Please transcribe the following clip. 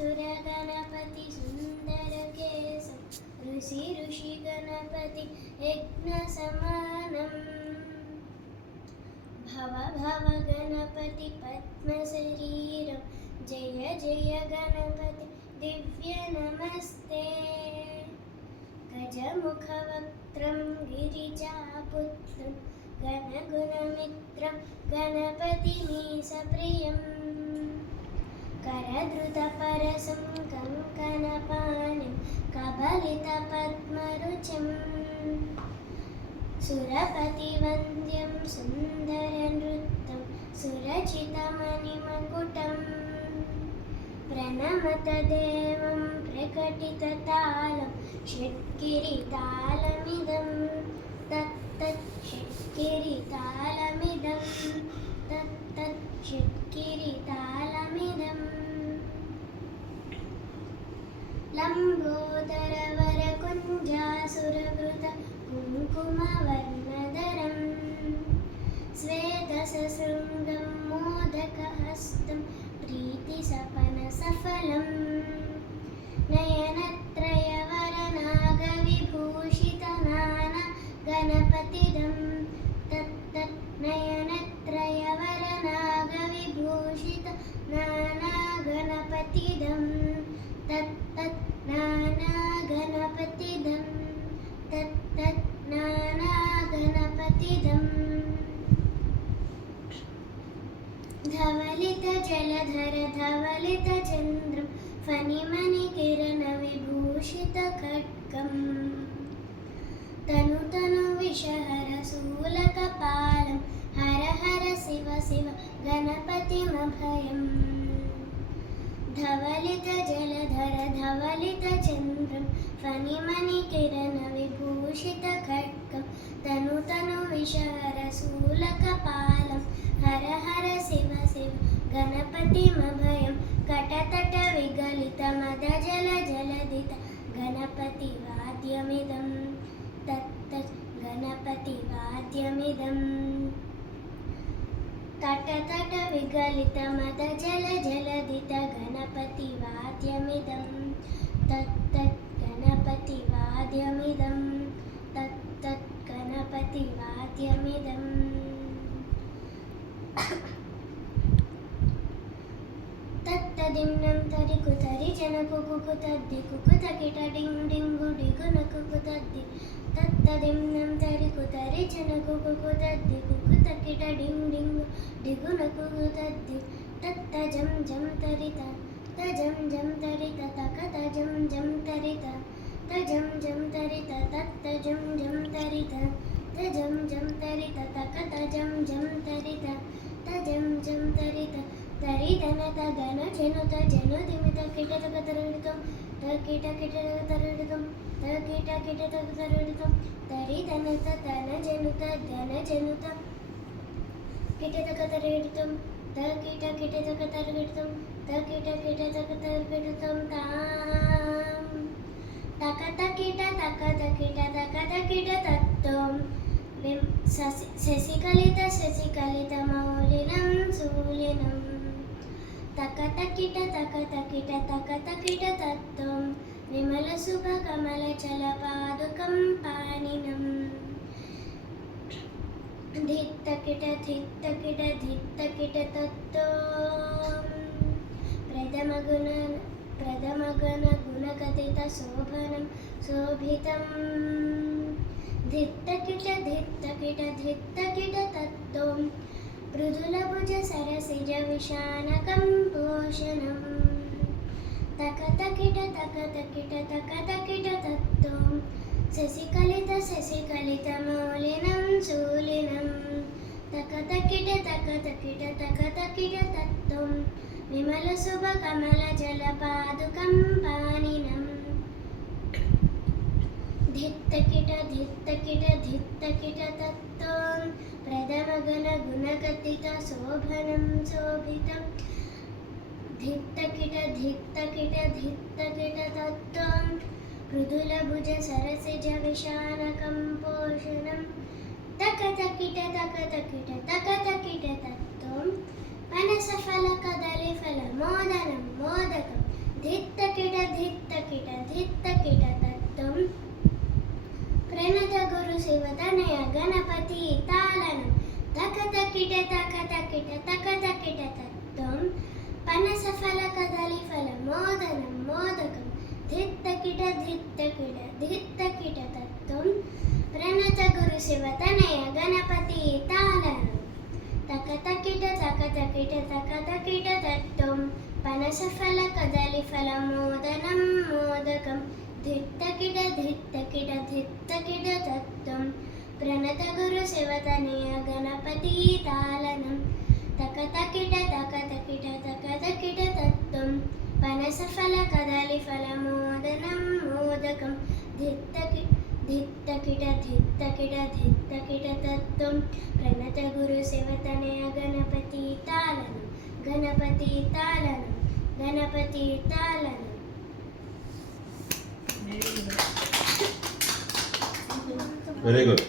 सुरगणपति सुन्दरकेशं ऋषिगणपति यज्ञसमानं भव भव गणपति पद्मशरीरं जय जय गणपति दिव्य नमस्ते गजमुखवक्त्रं गिरिजापुत्रं गणगुणमित्रं गणपतिमीशप्रियं करधृतपरशं कङ्कणपाणिं कबलितपद्मरुचिं सुरपतिवन्द्यं सुन्दरनृत्यं सुरचितमणिमकुटं प्रणमत देवं प्रकटिततालं षट्गिरितालमिदं तत्तत् षट्गिरितालमिदं तत्तत् षट्गिरितालमिदम् लम्बोदरवरकुञ्जासुरवृत कुङ्कुमवर्णधरं श्वेतसशृङ्गं मोदकहस्तं प्रीतिसपनसफलं नयनत्रयवरनागविभूषितनाना गणपतिदं तत्तत् नयनत्रयवरनागविभूषितनाना गणपतिदं तत्तत् नाना गणपतिदं तत्तत् नाना गणपतिदं धवलितजलधर धवलितचन्द्रं फणिमणिकिरणविभूषितखड्गं तनुतनुविषहरशूलकपालं हर हर शिव शिव गणपतिमभयम् धवलितजलधर धवलितचन्द्रं फणिमणिकिरणविभूषितखड्गं तनुतनुविषहरशूलकपालं हर हर शिव शिव गणपतिमभयं कटतटविगलितमदजलजलदित गणपतिवाद्यमिदं तत्तत् गणपतिवाद्यमिदं तटतटविगलितमदजलजलदित गणपतिवाद्यमिदं तत्तत् गणपतिवाद्यमिदं तत्तत् गणपतिवाद्यमिदम् तत्तदिन्नं तरिकुतरिजनकुकुकुतद्दिकुकुतकिटडिङ्डिङ्गुडिगुनकुकुतद्दि तत्तदिन्नं तरिकुतरिजनकुकुकुतद्दिकुकुतकिटडिङ्डिङ्गुडिगुनकुकुतद्दि तत्तजं जं तरित तजं जं तरित तकतजं जं तरित तजं जं तरित तत्तजं जं तरित तजं जं तरित तकतजं जं तरित तजं जं तरित तरिधनत गणजनुत जनुदिमित किटतकतरिडितं तकिटकिटतकतरिडितं तकिटकिटतकतरिडितं तरिधनत धनजनुत धनजनुत किटतकतरिडितं तकिटकिटतकतरिडितं तकिटकिटतकतरिडितं तां तकतकिट तकतकिट तकतकिट तत्त्वं शशिकलित शशिकलितमौलिनं शूलिनं तकतकिट तकतकिट तकतकिट तत्त्वं विमलशुभकमलचलपादुकं पाणिनं धित्तकिट धित्तकिट धित्तकिट तत्त्वं प्रथमगुणकथितशोभनं शोभितं धित्तकिट धित्तकिट धित्तकिट तत्त्वं मृदुलभुजसरसिजविशानकं पोषणं तकतकिट तकतकिट तकतकिट तत्त्वं शशिकलित शशिकलितमौलिनं शूलिनं तकतकिट तकतकिट तकतकिट तत्त्वं विमलशुभकमलजलपादुकं पाणिनं धित्तकिट धित्तकिट धित्तकिट तत्त्वं प्रथमगुणकथितशोभनं शोभितं धित्तकिट धित्तकिट धित्तकिट तत्त्वं मृदुलभुजसरसिजविशानकं पोषणं तकतकिट तकतकिट तकतकिट तत्त्वं पनसफलकदलीफलमोदनं मोदकं धित्तकिट धित्तकिट धित्तकिट तत्त्वं प्रणत गुरु शिवतनय गणपति तालनं तकतकिट तकतकिट तकतकिट तत्त्वं पनसफलकदलीफल मोदनं मोदकं धित्तकिट धित्तकिट धित्तकिट तत्त्वं प्रणत गुरु शिवतनय गणपति तालनं तकतकिट तकतकिट तकतकिट तत्त्वं पनसफलकदलीफल मोदनं मोदकं धित्तकिट धित्तकिट धित्तकिट तत्त्वं प्रणत गुरु शिवतनय गणपति तालनं तकतकिट तकतकिट तकतकिट तत्त्वं पनसफलकदलीफल मोदनं मोदकं धित्तकिट धित्तकिट धित्तकिट धित्तकिट तत्त्वं प्रणत गुरु शिवतनय गणपति तालनं गणपति तालनं गणपति तालनं వెరీ గుడ్